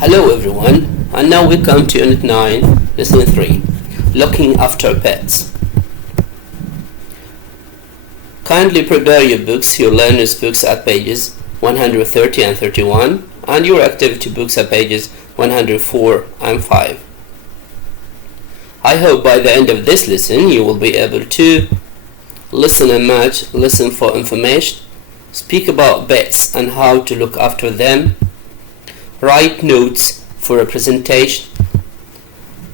Hello everyone, and now we come to Unit 9, Lesson 3, Looking After Pets. Kindly prepare your books, your learner's books at pages 130 and 31, and your activity books at pages 104 and 5. I hope by the end of this lesson you will be able to listen and match, listen for information, speak about pets and how to look after them, write notes for a presentation,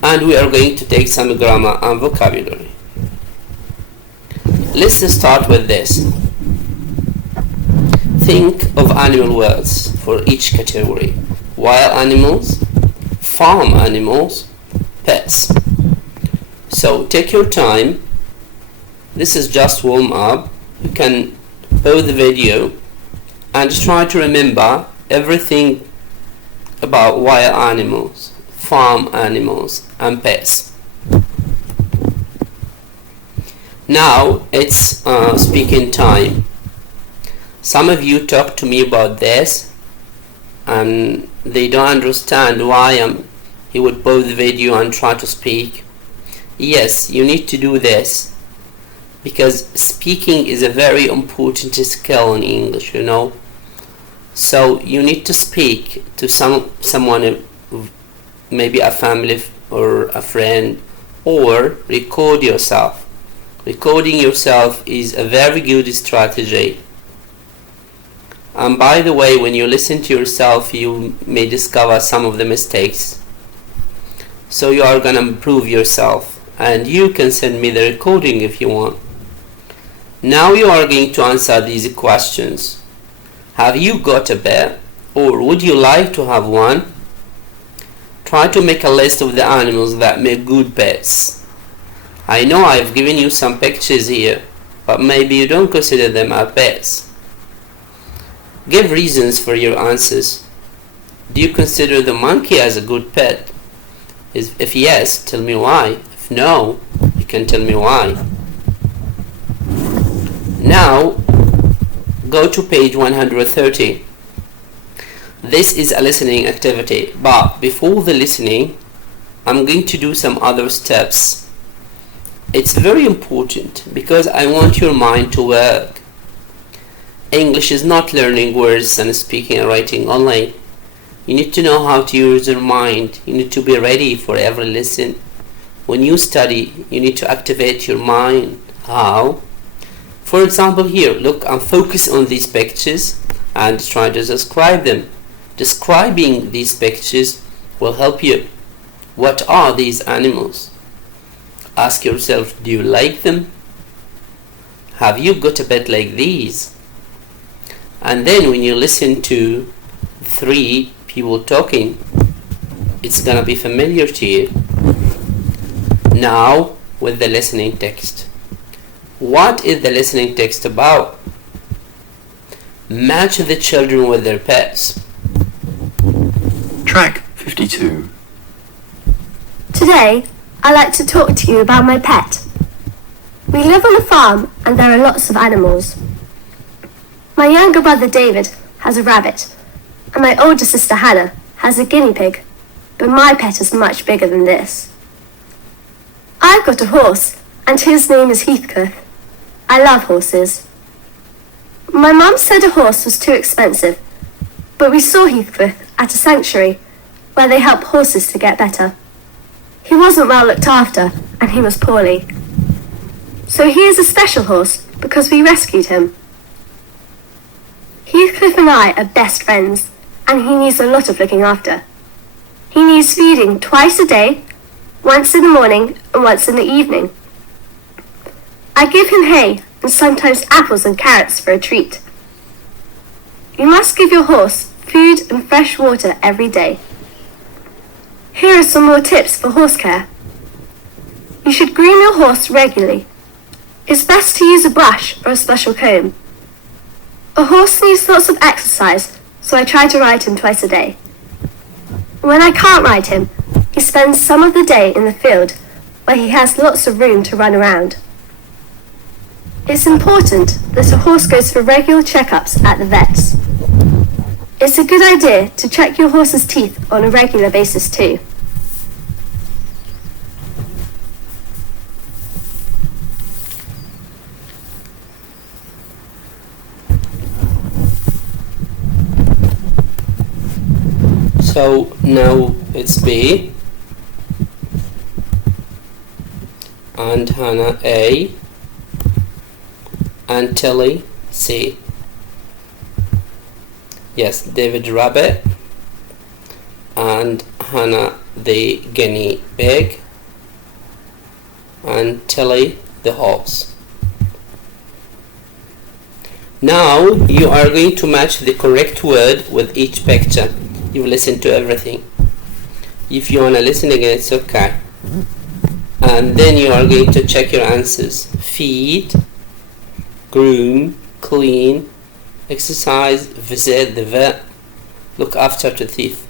and we are going to take some grammar and vocabulary. Let's start with this. Think of animal words for each category: wild animals, farm animals, pets. So take your time. This is just warm up. You can pause the video and try to remember everything about wild animals, farm animals, and pets. Now it's speaking time. Some of you talk to me about this and they don't understand why he would pause the video and try to speak. Yes, you need to do this because speaking is a very important skill in English, you know. So you need to speak to someone, maybe a family or a friend, or record yourself. Recording yourself is a very good strategy. And by the way, when you listen to yourself, you may discover some of the mistakes. So you are gonna improve yourself, and you can send me the recording if you want. Now you are going to answer these questions. Have you got a pet, or would you like to have one? Try to make a list of the animals that make good pets. I know I've given you some pictures here, but maybe you don't consider them as pets. Give reasons for your answers. Do you consider the monkey as a good pet? If yes, tell me why. If no, you can tell me why. Now, go to page 130. This is a listening activity, but before the listening, I'm going to do some other steps. It's very important because I want your mind to work. English is not learning words and speaking and writing only. You need to know how to use your mind. You need to be ready for every lesson. When you study, you need to activate your mind. How? For example, here, look and focus on these pictures and try to describe them. Describing these pictures will help you. What are these animals? Ask yourself, do you like them? Have you got a pet like these? And then when you listen to three people talking, it's gonna be familiar to you. Now with the listening text. What is the listening text about? Match the children with their pets. Track 52. Today, I'd like to talk to you about my pet. We live on a farm and there are lots of animals. My younger brother David has a rabbit, and my older sister Hannah has a guinea pig, but my pet is much bigger than this. I've got a horse, and his name is Heathcliff. I love horses. My mum said a horse was too expensive, but we saw Heathcliff at a sanctuary where they help horses to get better. He wasn't well looked after, and he was poorly. So he is a special horse because we rescued him. Heathcliff and I are best friends, and he needs a lot of looking after. He needs feeding twice a day, once in the morning and once in the evening. I give him hay and sometimes apples and carrots for a treat. You must give your horse food and fresh water every day. Here are some more tips for horse care. You should groom your horse regularly. It's best to use a brush or a special comb. A horse needs lots of exercise, so I try to ride him twice a day. When I can't ride him, he spends some of the day in the field where he has lots of room to run around. It's important that a horse goes for regular checkups at the vets. It's a good idea to check your horse's teeth on a regular basis too. So now it's B and Hannah A and Tilly C. Yes, David Rabbit and Hannah the guinea pig and Tilly the horse. Now you are going to match the correct word with each picture. You've listened to everything. If you want to listen again, it's okay. And then you are going to check your answers. Feed, groom, clean, exercise, visit the vet, look after the teeth.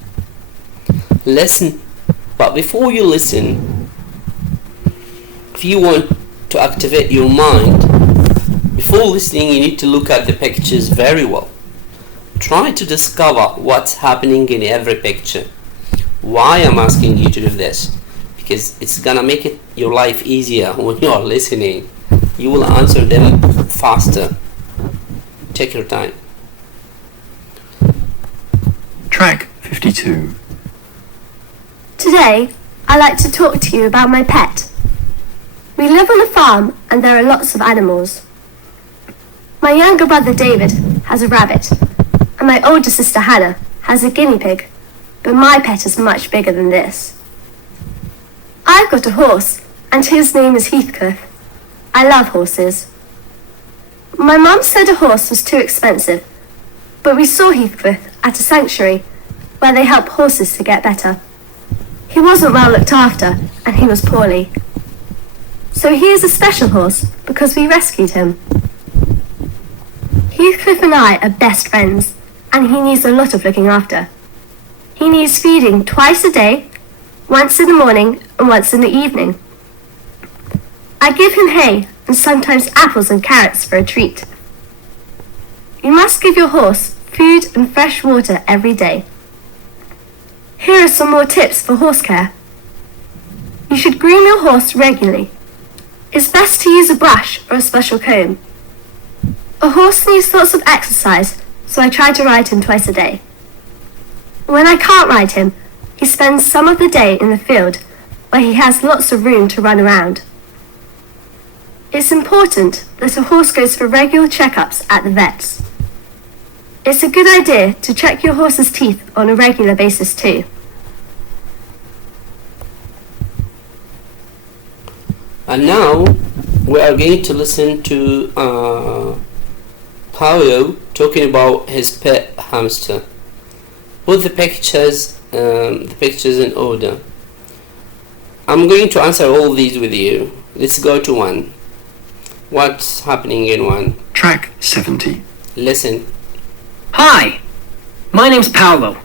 Listen. But before you listen, if you want to activate your mind, before listening you need to look at the pictures very well. Try to discover what's happening in every picture. Why I'm asking you to do this? Because it's gonna make your life easier when you are listening. You will answer them faster. Take your time. Track 52. Today, I'd like to talk to you about my pet. We live on a farm and there are lots of animals. My younger brother David has a rabbit, and my older sister Hannah has a guinea pig, but my pet is much bigger than this. I've got a horse, and his name is Heathcliff. I love horses. My mum said a horse was too expensive, but we saw Heathcliff at a sanctuary where they help horses to get better. He wasn't well looked after, and he was poorly. So he is a special horse because we rescued him. Heathcliff and I are best friends, and he needs a lot of looking after. He needs feeding twice a day, once in the morning and once in the evening. I give him hay and sometimes apples and carrots for a treat. You must give your horse food and fresh water every day. Here are some more tips for horse care. You should groom your horse regularly. It's best to use a brush or a special comb. A horse needs lots of exercise, so I try to ride him twice a day. When I can't ride him, he spends some of the day in the field, where he has lots of room to run around. It's important that a horse goes for regular checkups at the vets. It's a good idea to check your horse's teeth on a regular basis too. And now we are going to listen to Paulo talking about his pet hamster. Put the pictures in order. I'm going to answer all these with you. Let's go to one. What's happening in one? Track 70. Listen. Hi, my name's Paolo,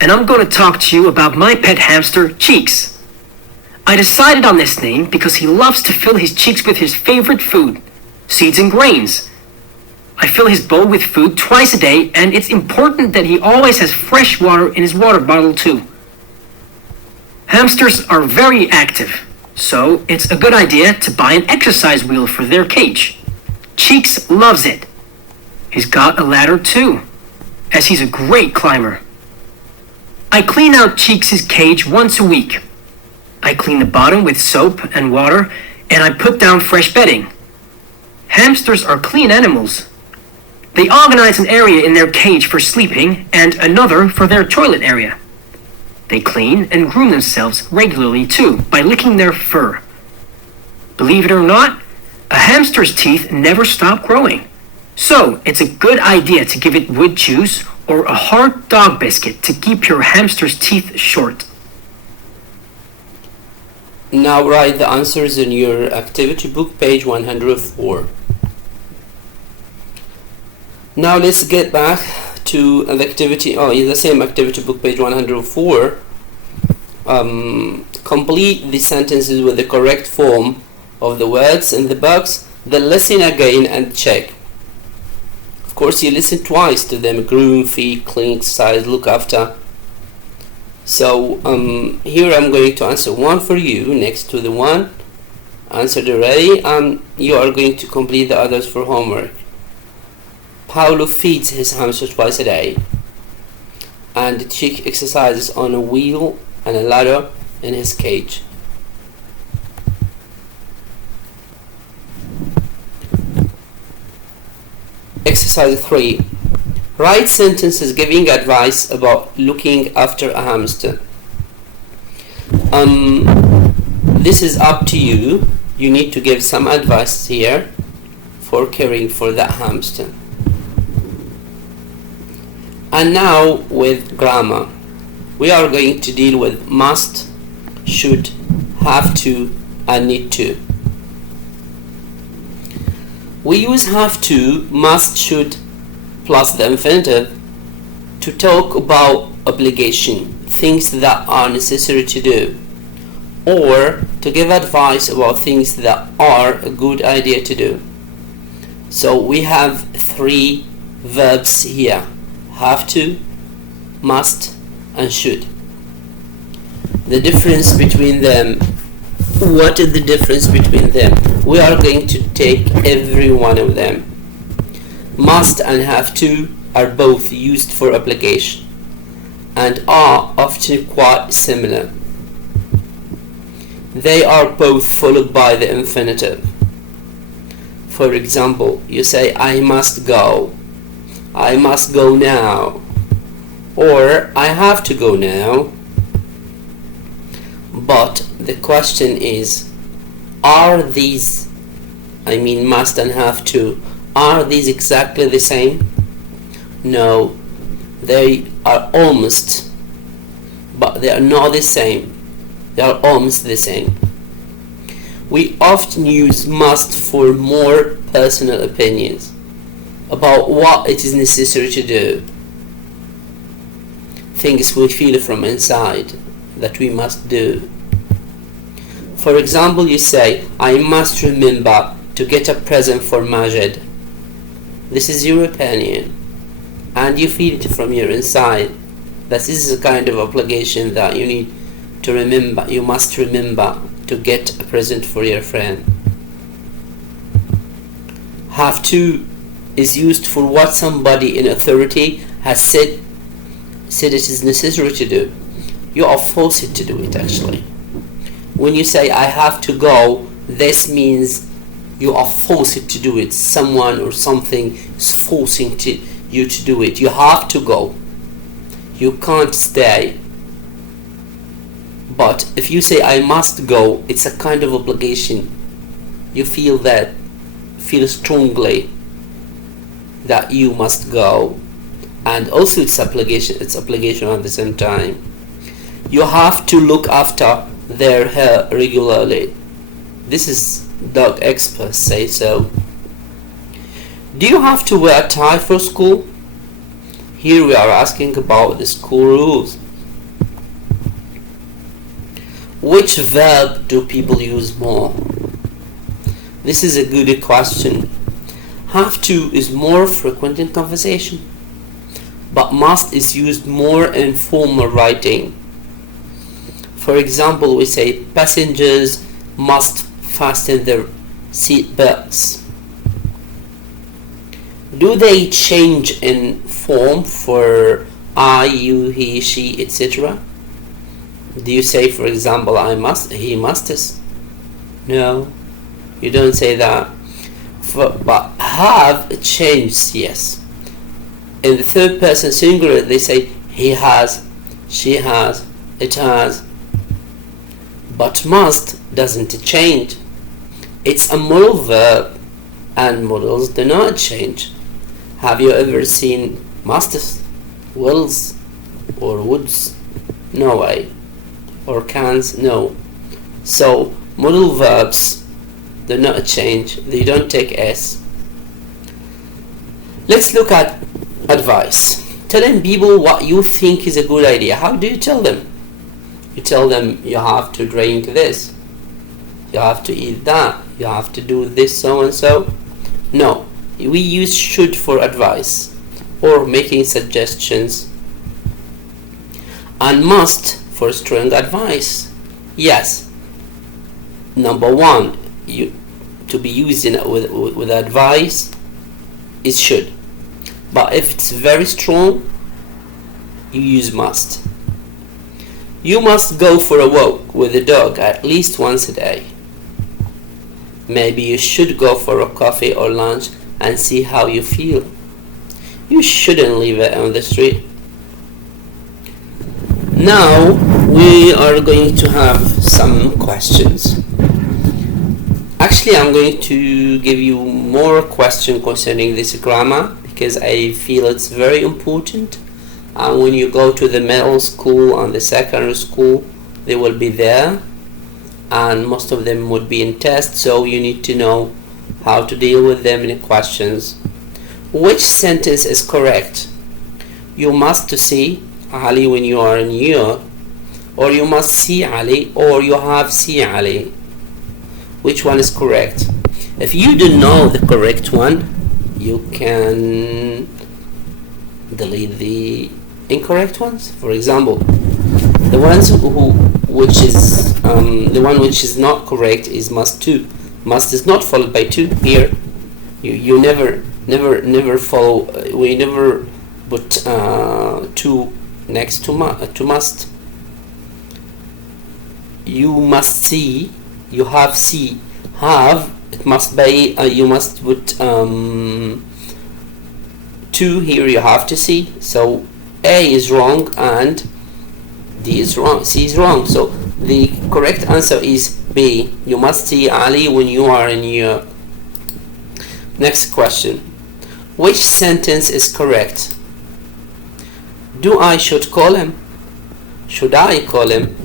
and I'm going to talk to you about my pet hamster, Cheeks. I decided on this name because he loves to fill his cheeks with his favorite food, seeds and grains. I fill his bowl with food twice a day, and it's important that he always has fresh water in his water bottle too. Hamsters are very active, so it's a good idea to buy an exercise wheel for their cage. Cheeks loves it. He's got a ladder too, as he's a great climber. I clean out Cheeks' cage once a week. I clean the bottom with soap and water, and I put down fresh bedding. Hamsters are clean animals. They organize an area in their cage for sleeping and another for their toilet area. They clean and groom themselves regularly too by licking their fur. Believe it or not, a hamster's teeth never stop growing. So it's a good idea to give it wood chews or a hard dog biscuit to keep your hamster's teeth short. Now write the answers in your activity book, page 104. Now let's get back to the activity, the same activity book, page 104. Complete the sentences with the correct form of the words in the box, then listen again and check. Of course, you listen twice to them: groom, feed, clean, exercise, look after. So here I'm going to answer one for you next to the one answered already, and you are going to complete the others for homework. Paolo feeds his hamster twice a day, and the chick exercises on a wheel and a ladder in his cage. Exercise 3. Write sentences giving advice about looking after a hamster. This is up to you. You need to give some advice here for caring for that hamster. And now with grammar, we are going to deal with must, should, have to, and need to. We use have to, must, should, plus the infinitive to talk about obligation, things that are necessary to do, or to give advice about things that are a good idea to do. So we have 3 verbs here: have to, must, and should. The difference between them, what is the difference between them? We are going to take every one of them. Must and have to are both used for obligation and are often quite similar. They are both followed by the infinitive. For example, you say, I must go. I must go now. Or I have to go now. But the question is, are these, must and have to, are these exactly the same? No, they are almost, but they are not the same. They are almost the same. We often use must for more personal opinions about what it is necessary to do, things we feel from inside that we must do. For example, you say, I must remember to get a present for Majid. This is your opinion, and you feel it from your inside that this is a kind of obligation that you need to remember. You must remember to get a present for your friend. Have to is used for what somebody in authority has said it is necessary to do. You are forced to do it actually. When you say I have to go, this means you are forced to do it. Someone or something is forcing you to do it. You have to go. You can't stay. But if you say I must go, it's a kind of obligation. You feel strongly that you must go, and also it's obligation at the same time. You have to look after their hair regularly. This is dog experts say so. Do you have to wear a tie for school? Here we are asking about the school rules. Which verb do people use more? This is a good question. Have to is more frequent in conversation, but must is used more in formal writing. For example, we say passengers must fasten their seat belts. Do they change in form for I, you, he, she, etc.? Do you say, for example, I must, he must? No, you don't say that. But have changes, yes. In the third person singular, they say he has, she has, it has. But must doesn't change. It's a modal verb, and modals do not change. Have you ever seen musts, wills, or woulds? No way. Or cans? No. So modal verbs do not change. They don't take S. Let's look at advice. Telling people what you think is a good idea. How do you tell them? You tell them you have to drink this, you have to eat that, you have to do this so and so. No, we use should for advice or making suggestions, and must for strong advice. Yes, number one, to be used with advice is should, but if it's very strong, you use must. You must go for a walk with the dog at least once a day. Maybe you should go for a coffee or lunch and see how you feel. You shouldn't leave it on the street. Now we are going to have some questions. Actually, I'm going to give you more questions concerning this grammar because I feel it's very important. And when you go to the middle school and the secondary school, they will be there, and most of them would be in tests, so you need to know how to deal with them in questions. Which sentence is correct? You must see Ali when you are in New York, or you must see Ali, or you have seen Ali. Which one is correct? If you don't know the correct one, you can delete the incorrect ones. For example, the ones the one which is not correct is must to. Must is not followed by to. Here you never follow, we never put to next to must. You must see, you have see, have, it must be you must put to. Here you have to see, so A is wrong and D is wrong, C is wrong, so the correct answer is B. You must see Ali when you are in New York. Next question. Which sentence is correct? Do I should call him? Should I call him?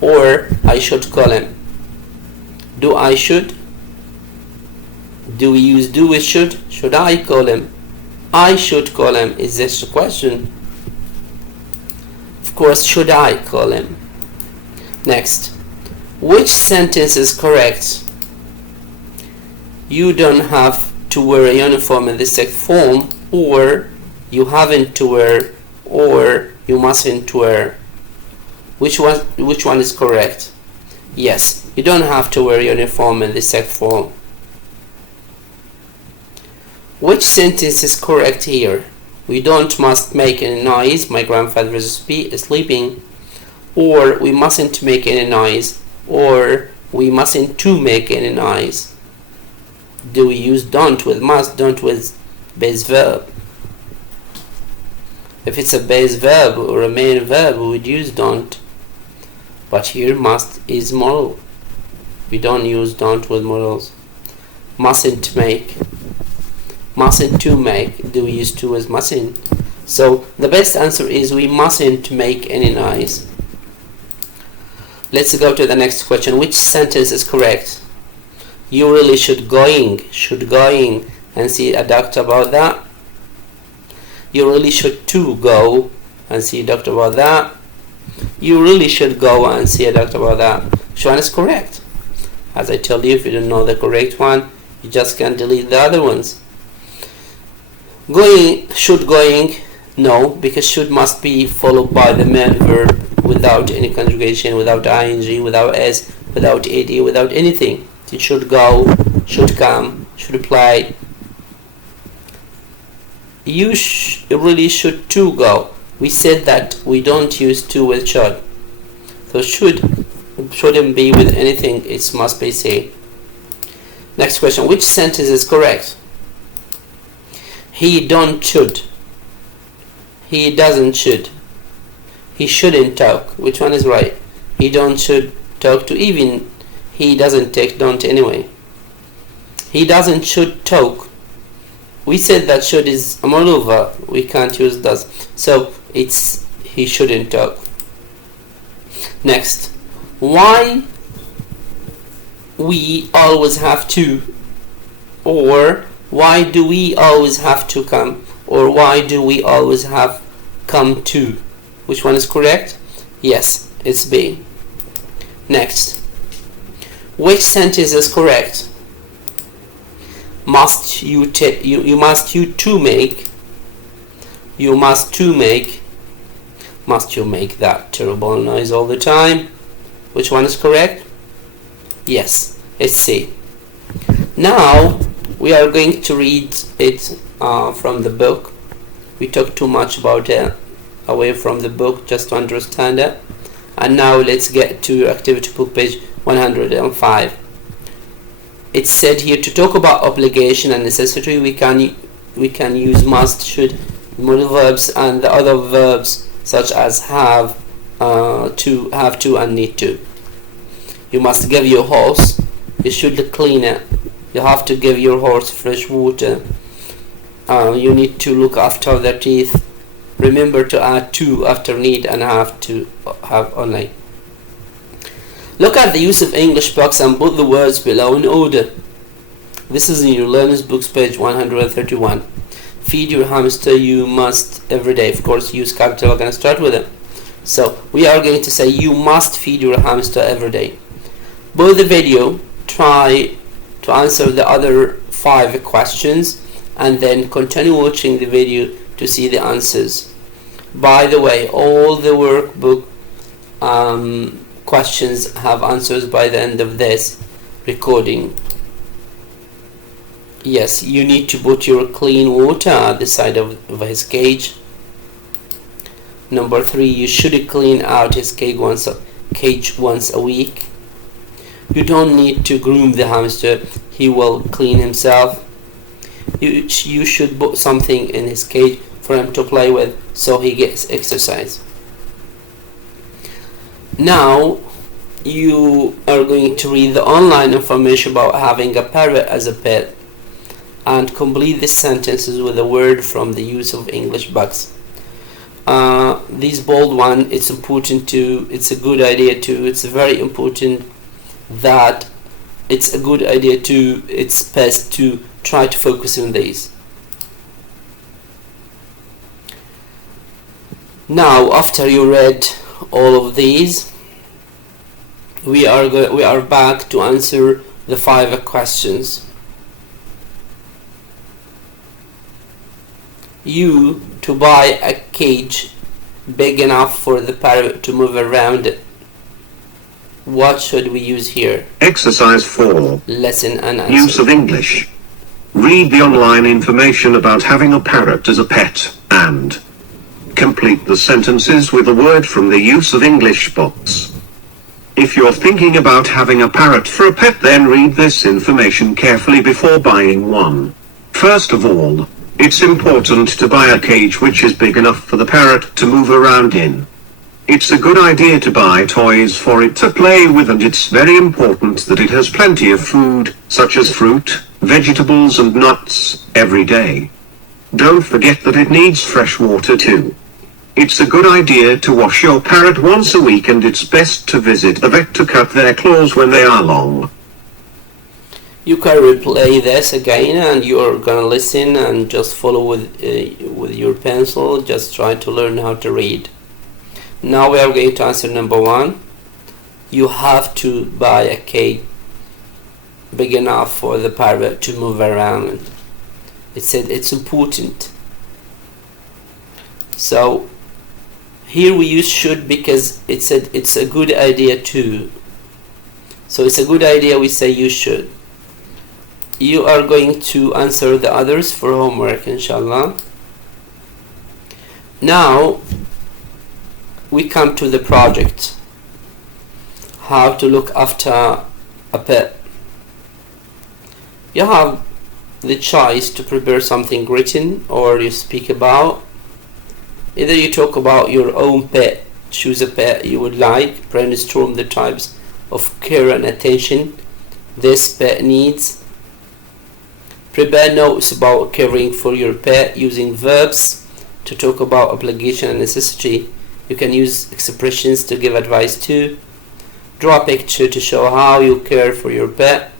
Or I should call him? Do I should? Do we use do with should? Should I call him? I should call him. Is this the question? Of course, should I call him? Next. Which sentence is correct? You don't have to wear a uniform in the sixth form, or you haven't to wear, or you mustn't wear. Which one is correct? Yes, you don't have to wear a uniform in the sixth form. Which sentence is correct here? We don't must make any noise. My grandfather is sleeping. Or we mustn't make any noise. Or we mustn't to make any noise. Do we use don't with must? Don't with base verb? If it's a base verb or a main verb, we would use don't. But here must is moral. We don't use don't with morals. Mustn't make. Mustn't to make. Do we use to as mustn't? So the best answer is we mustn't make any noise. Let's go to the next question. Which sentence is correct? You really should going, and see a doctor about that. You really should to go and see a doctor about that. You really should go and see a doctor about that. Which one is correct? As I told you, if you don't know the correct one, you just can delete the other ones. Going, should going, no, because should must be followed by the main verb without any conjugation, without ing, without s, without ed, without anything. It should go, should come, should apply. You really should to go. We said that we don't use to with should. So shouldn't be with anything, it must be say. Next question. Which sentence is correct? He don't should. He doesn't should. He shouldn't talk. Which one is right? He don't should talk to, even he doesn't take don't anyway. He doesn't should talk. We said that should is a modal verb. We can't use does. So it's he shouldn't talk. Next. Why we always have to, or why do we always have to come, or why do we always have come to? Which one is correct? Yes, it's B. Next. Which sentence is correct? must you make that terrible noise all the time? Which one is correct? Yes, it's C. Now we are going to read it from the book. We talked too much about it away from the book just to understand it. And now let's get to activity book page 105. It's said here to talk about obligation and necessity. We can use must, should, modal verbs, and the other verbs such as have to, and need to. You must give your horse. You should clean it. You have to give your horse fresh water. You need to look after their teeth. Remember to add to after need and have to have only. Look at the use of English box and put the words below in order. This is in your learner's books page 131. Feed your hamster you must every day. Of course, use capital. I'm going to start with it. So we are going to say you must feed your hamster every day. Pause the video, try to answer the other 5 questions, and then continue watching the video to see the answers. By the way, all the workbook questions have answers by the end of this recording. Yes, you need to put your clean water at the side of his cage. Number 3, you should clean out his cage once a week. You don't need to groom the hamster, he will clean himself. You should put something in his cage for him to play with so he gets exercise. Now you are going to read the online information about having a parrot as a pet and complete the sentences with a word from the use of English box. This bold one, it's important to, it's a good idea to, it's very important that it's a good idea to, it's best to try to focus on these. Now, after you read all of these, we are back to answer the 5 questions. You to buy a cage big enough for the parrot to move around it. What should we use here? Exercise 4. Lesson and answer. Use of English. Read the online information about having a parrot as a pet, and complete the sentences with a word from the use of English box. If you're thinking about having a parrot for a pet, then read this information carefully before buying one. First of all, it's important to buy a cage which is big enough for the parrot to move around in. It's a good idea to buy toys for it to play with, and it's very important that it has plenty of food, such as fruit, vegetables and nuts, every day. Don't forget that it needs fresh water too. It's a good idea to wash your parrot once a week, and it's best to visit the vet to cut their claws when they are long. You can replay this again and you're gonna listen and just follow with your pencil. Just try to learn how to read. Now we are going to answer number 1. You have to buy a cage big enough for the parrot to move around. It said it's important. So here we use should because it said it's a good idea to. So it's a good idea, we say you should. You are going to answer the others for homework, inshallah. Now we come to the project. How to look after a pet. You have the choice to prepare something written or you speak about. Either you talk about your own pet, choose a pet you would like, brainstorm the types of care and attention this pet needs. Prepare notes about caring for your pet using verbs to talk about obligation and necessity. You can use expressions to give advice to. Draw a picture to show how you care for your pet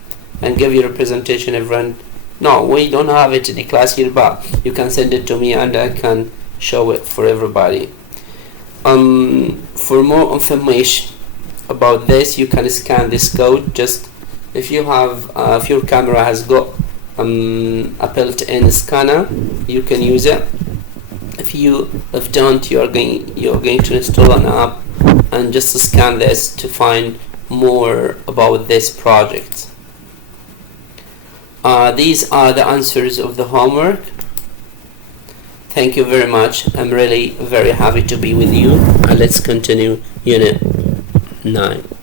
and give your presentation everyone. No, we don't have it in the class here, but you can send it to me and I can show it for everybody. For more information about this, you can scan this code. Just if you have if your camera has got a built-in scanner. You can use it. If don't, you're going to install an app and just scan this to find more about this project. These are the answers of the homework. Thank you very much. I'm really very happy to be with you, and let's continue Unit 9.